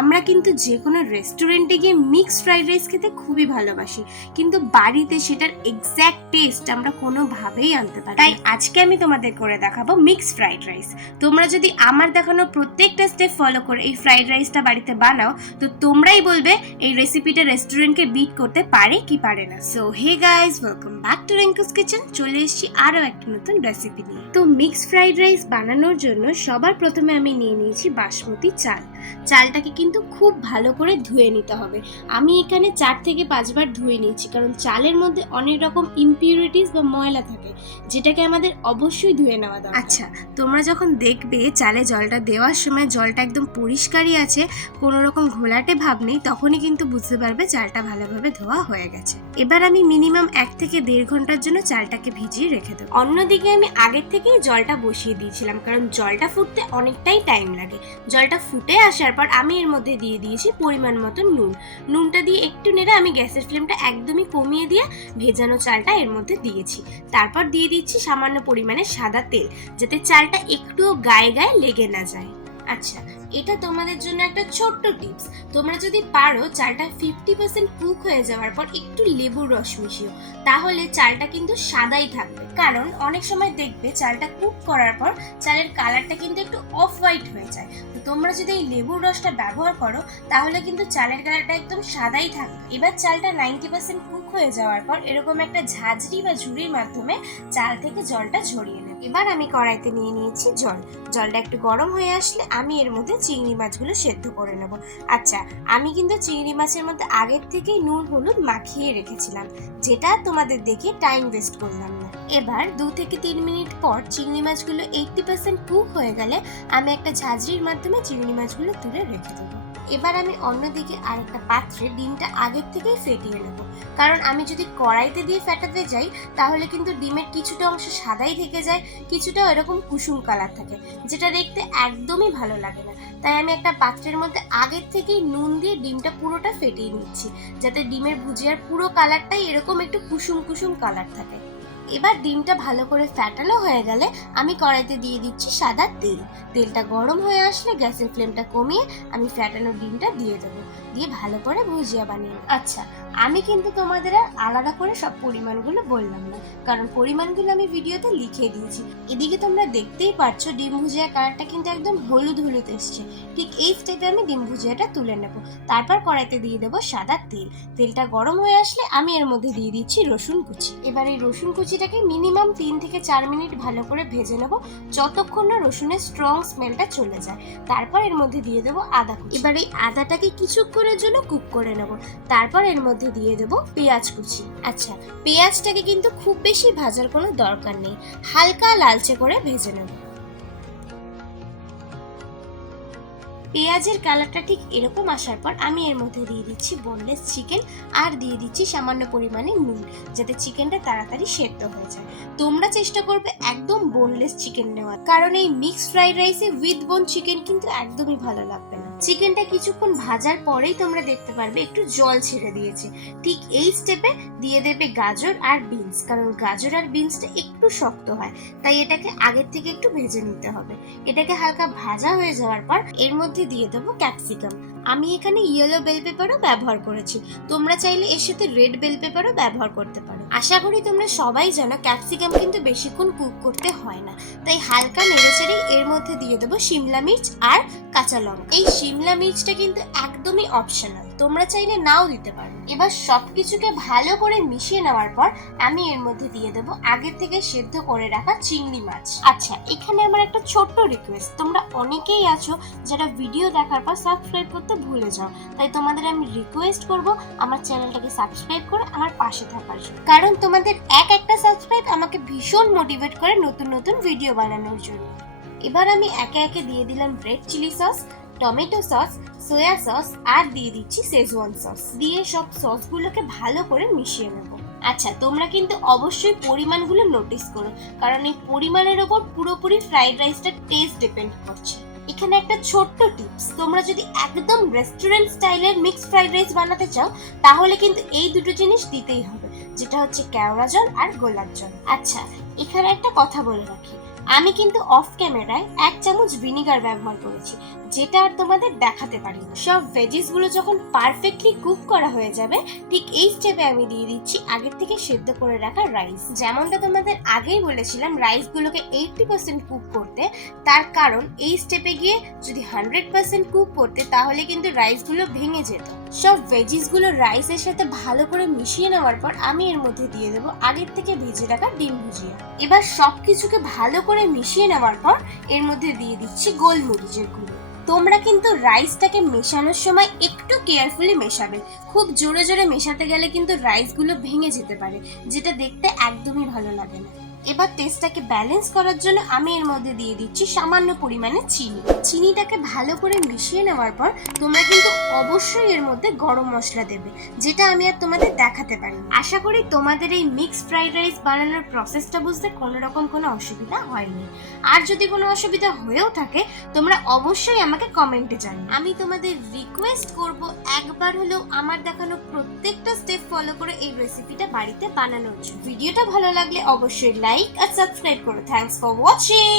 আমরা কিন্তু যে কোনো রেস্টুরেন্টে গিয়ে মিক্স ফ্রাইড রাইস খেতে খুবই ভালোবাসি। কিন্তু বাড়িতে সেটার এক্স্যাক্ট টেস্ট আমরা কোনোভাবেই আনতে পারি তাই আজকে আমি তোমাদের করে দেখাবো মিক্স ফ্রাইড রাইস তোমরা যদি আমার দেখানো প্রত্যেকটা স্টেপ ফলো করে এই ফ্রাইড রাইসটা বাড়িতে বানাও, তো তোমরাই বলবে এই রেসিপিটা রেস্টুরেন্টকে বিট করতে পারে কি পারে না। So hey guys welcome back to Renkus kitchen চলে এসেছি আরও একটা নতুন রেসিপি নিয়ে। তো মিক্স ফ্রাইড রাইস বানানোর জন্য সবার প্রথমে আমি নিয়ে নিয়েছি বাসমতি চাল। চালটাকে কিন্তু খুব ভালো করে ধুয়ে নিতে হবে। আমি এখানে চার থেকে পাঁচবার ধুয়ে নিয়েছি কারণ চালের মধ্যে অনেক রকম ইম্পিউরিটিস বা ময়লা থাকে যেটাকে আমাদের অবশ্যই ধুয়ে নেওয়া দরকার। আচ্ছা তোমরা যখন দেখবে চালে জলটা দেওয়ার সময় জলটা একদম পরিষ্কারই আছে কোনো রকম ঘোলাটে ভাব নেই তখনই কিন্তু বুঝতে পারবে চালটা ভালোভাবে ধোয়া হয়ে গেছে। এবার আমি মিনিমাম এক থেকে দেড় ঘণ্টার জন্য চালটাকে ভিজিয়ে রেখে দেবো। অন্যদিকে আমি আগের থেকেই জলটা বসিয়ে দিয়েছিলাম কারণ জলটা ফুটতে অনেকটাই টাইম লাগে। জলটা ফুটে আসার পর আমি এর মধ্যে দিয়ে দিয়েছি পরিমাণ মতো নুন। নুনটা দিয়ে একটু নেড়ে আমি গ্যাসের ফ্লেমটা একদমই কমিয়ে দিয়ে ভেজানো চালটা এর মধ্যে দিয়েছি। তারপর দিয়ে দিচ্ছি সামান্য পরিমাণে সাদা তেল, যাতে চালটা একটুও গায়ে গায়ে লেগে না যায়। আচ্ছা এটা তোমাদের জন্য একটা ছোট্ট টিপস। তোমরা যদি পারো, চালটা ফিফটি পার্সেন্ট কুক হয়ে যাওয়ার পর একটু লেবুর রস মিশিও তাহলে চালটা কিন্তু সাদাই থাকবে। কারণ অনেক সময় দেখবে চালটা কুক করার পর চালের কালারটা কিন্তু একটু অফ হোয়াইট হয়ে যায়। তো তোমরা যদি এই লেবুর রসটা ব্যবহার করো, তাহলে কিন্তু চালের কালারটা একদম সাদাই থাকবে। এবার চালটা নাইনটি পার্সেন্ট কুক হয়ে যাওয়ার পর এরকম একটা ঝাঁঝরি বা ঝুড়ির মাধ্যমে চাল থেকে জলটা ঝরিয়ে নেব। এবার আমি কড়াইতে নিয়ে নিয়েছি জল। জলটা একটু গরম হয়ে আসলে আমি এর মধ্যে চিংড়ি মাছগুলো সেদ্ধ করে নেব। আচ্ছা আমি কিন্তু চিংড়ি মাছের মধ্যে আগের থেকেই নুন, হলুদ মাখিয়ে রেখেছিলাম, যেটা তোমাদের দেখে টাইম ওয়েস্ট করলাম না। এবার দু থেকে তিন মিনিট পর চিংড়ি মাছগুলো এইটটি পার্সেন্ট কুক হয়ে গেলে আমি একটা ঝাঁঝরির মাধ্যমে চিংড়ি মাছগুলো তুলে রেখে দেবো। এবার আমি অন্যদিকে আরেকটা পাত্রে ডিমটা আগের থেকেই ফেটিয়ে নেব। কারণ আমি যদি কড়াইতে দিয়ে ফেটাতে যাই, তাহলে কিন্তু ডিমের কিছুটা অংশ সাদাই থেকে যায় কিছুটা এরকম কুসুম কালার থাকে, যেটা দেখতে একদমই ভালো লাগে না। তাই আমি একটা পাত্রের মধ্যে আগের থেকেই নুন দিয়ে ডিমটা পুরোটা ফেটিয়ে নিচ্ছি, যাতে ডিমের ভুজিয়ার পুরো কালারটাই এরকম একটু কুসুম কুসুম কালার থাকে। এবার ডিমটা ভালো করে ফ্যাটানো হয়ে গেলে আমি কড়াইতে দিয়ে দিচ্ছি সাদা তেল। তেলটা গরম হয়ে আসলে গ্যাসের ফ্লেমটা কমিয়ে আমি ফ্যাটানো ডিমটা দিয়ে দেবো। দিয়ে ভালো করে ভুজিয়া বানিয়ে আচ্ছা আমি কিন্তু তোমাদের আর আলাদা করে সব পরিমাণগুলো বললাম না, কারণ পরিমাণগুলো আমি ভিডিওতে লিখে দিয়েছি। এদিকে তোমরা দেখতেই পারছ ডিম ভুজিয়া কালারটা কিন্তু একদম হলুদ হলুদ এসছে। ঠিক এই স্টেপে আমি ডিম ভুজিয়াটা তুলে নেব। তারপর কড়াইতে দিয়ে দেবো সাদা তেল। তেলটা গরম হয়ে আসলে আমি এর মধ্যে দিয়ে দিচ্ছি রসুন কুচি। এবার এই রসুন কুচিটাকে মিনিমাম তিন থেকে চার মিনিট ভালো করে ভেজে নেব। যতক্ষণ না রসুনের স্ট্রং স্মেলটা চলে যায়। তারপর এর মধ্যে দিয়ে দেবো আদা কুচি। এবার এই আদাটাকে কিছুক্ষণের জন্য কুক করে নেব। তারপর এর মধ্যে দিয়ে দেবো পেঁয়াজ কুচি। আচ্ছা পেঁয়াজটাকে কিন্তু খুব বেশি ভাজার কোনো দরকার নেই। হালকা লালচে করে ভেজে নেব। পেঁয়াজের কালারটা ঠিক এরকম আসার পর আমি এর মধ্যে দিয়ে দিচ্ছি বোনলেস চিকেন আর দিয়ে দিচ্ছি সামান্য পরিমাণে নুন, যাতে চিকেনটা তাড়াতাড়ি সেদ্ধ হয়ে যায়। তোমরা চেষ্টা করবে একদম বোনলেস চিকেন নেওয়ার, কারণ এই মিক্সড ফ্রাইড রাইসে উইথ বোন চিকেন কিন্তু একদমই ভালো লাগবে না। চিকেনটা কিছুক্ষণ ভাজার পরেই তোমরা দেখতে পারবে একটু জল ছেড়ে দিয়েছে। ঠিক এই স্টেপে দিয়ে দেবে গাজর আর বিনস কারণ গাজর আর বিনসটা একটু শক্ত হয়, তাই এটাকে আগের থেকে একটু ভেজে নিতে হবে। এটাকে হালকা ভাজা হয়ে যাওয়ার পর এর মধ্যে দিয়ে দেবো ক্যাপসিকাম আমি এখানে ইয়েলো বেল পেপারও ব্যবহার করেছি। তোমরা চাইলে এর সাথে রেড বেল পেপারও ব্যবহার করতে পারো। আশা করি তোমরা সবাই জানো ক্যাপসিকাম কিন্তু বেশিক্ষণ কুক করতে হয় না। তাই হালকা নেড়েচেড়ে এর মধ্যে দিয়ে দেবো শিমলা মির্চ আর কাঁচা লঙ্কা। এই শিমলা মির্চটা কিন্তু একদমই অপশনাল তোমরা চাইলে নাও দিতে পারো। এবার সব কিছুকে ভালো করে মিশিয়ে নেওয়ার পর আমি এর মধ্যে দিয়ে দেবো আগে থেকে সেদ্ধ করে রাখা চিংড়ি মাছ। আচ্ছা এখানে আমার একটা ছোট্ট রিকোয়েস্ট তোমরা অনেকেই আছো যারা ভিডিও দেখার পর সাবস্ক্রাইব করতে ভুলে যাও। তাই তোমাদের আমি রিকোয়েস্ট করব আমার চ্যানেলটাকে সাবস্ক্রাইব করে আমার পাশে থাকার জন্য। কারণ তোমাদের এক একটা সাবস্ক্রাইব আমাকে ভীষণ মোটিভেট করে নতুন নতুন ভিডিও বানানোর জন্য। এবার আমি একে একে দিয়ে দিলাম red chilli sauce tomato sauce, soya sauce আর দিয়ে দিচ্ছি শেজওয়ান সস দিয়ে সব সসগুলোকে ভালো করে মিশিয়ে নেব। আচ্ছা তোমরা কিন্তু অবশ্যই পরিমাণগুলো নোটিস করো, কারণ এই পরিমাণের ওপর পুরোপুরি ফ্রাইড রাইসটার টেস্ট ডিপেন্ড করছে। এখানে একটা ছোট্ট টিপস তোমরা যদি একদম রেস্টুরেন্ট স্টাইলের মিক্সড ফ্রাইড রাইস বানাতে চাও, তাহলে কিন্তু এই দুটো জিনিস দিতেই হবে, যেটা হচ্ছে কেওড়া জল আর গোলাপ জল। আচ্ছা এখানে একটা কথা বলে রাখি আমি কিন্তু অফ ক্যামেরায় এক চামচ ভিনিগার ব্যবহার করেছি, যেটা আর তোমাদের দেখাতে পারি সব ভেজিসগুলো যখন পারফেক্টলি কুক করা হয়ে যাবে, ঠিক এই স্টেপে আমি দিয়ে দিচ্ছি আগের থেকে সেদ্ধ করে রাখা রাইস যেমনটা তোমাদের আগেই বলেছিলাম রাইস গুলোকে এইটটি পার্সেন্ট কুক করতে, তার কারণ এই স্টেপে গিয়ে যদি হান্ড্রেড পার্সেন্ট কুক করতে, তাহলে কিন্তু রাইসগুলো ভেঙে যেত। সব ভেজিসগুলো রাইসের সাথে ভালো করে মিশিয়ে নেওয়ার পর আমি এর মধ্যে দিয়ে দেবো আগের থেকে ভেজে রাখা ডিম ভুজিয়া। এবার সবকিছুকে ভালো করে মিশিয়ে নেওয়ার পর এর মধ্যে দিয়ে দিচ্ছি গোলমরিচের গুঁড়ো। তোমরা কিন্তু রাইসটাকে মেশানোর সময় একটু কেয়ারফুলি মেশাবে। খুব জোরে জোরে মেশাতে গেলে কিন্তু রাইসগুলো ভেঙে যেতে পারে, যেটা দেখতে একদমই ভালো লাগে না। এবার টেস্টটাকে ব্যালেন্স করার জন্য আমি এর মধ্যে দিয়ে দিচ্ছি সামান্য পরিমাণে চিনি। চিনিটাকে ভালো করে মিশিয়ে নেওয়ার পর তোমরা কিন্তু অবশ্যই এর মধ্যে গরম মশলা দেবে, যেটা আমি আর তোমাদের দেখাতে পারি আশা করি তোমাদের এই মিক্স ফ্রাইড রাইস বানানোর প্রসেসটা বুঝতে কোনো রকম কোনো অসুবিধা হয়নি। আর যদি কোনো অসুবিধা হয়েও থাকে, তোমরা অবশ্যই আমাকে কমেন্টে জানাও। আমি তোমাদের রিকোয়েস্ট করব একবার হলেও আমার দেখানো প্রত্যেকটা স্টেপ ফলো করে এই রেসিপিটা বাড়িতে বানানোর জন্য। ভিডিওটা ভালো লাগলে অবশ্যই লাইক আর সাবস্ক্রাইব করো থ্যাঙ্কস ফর ওয়াচিং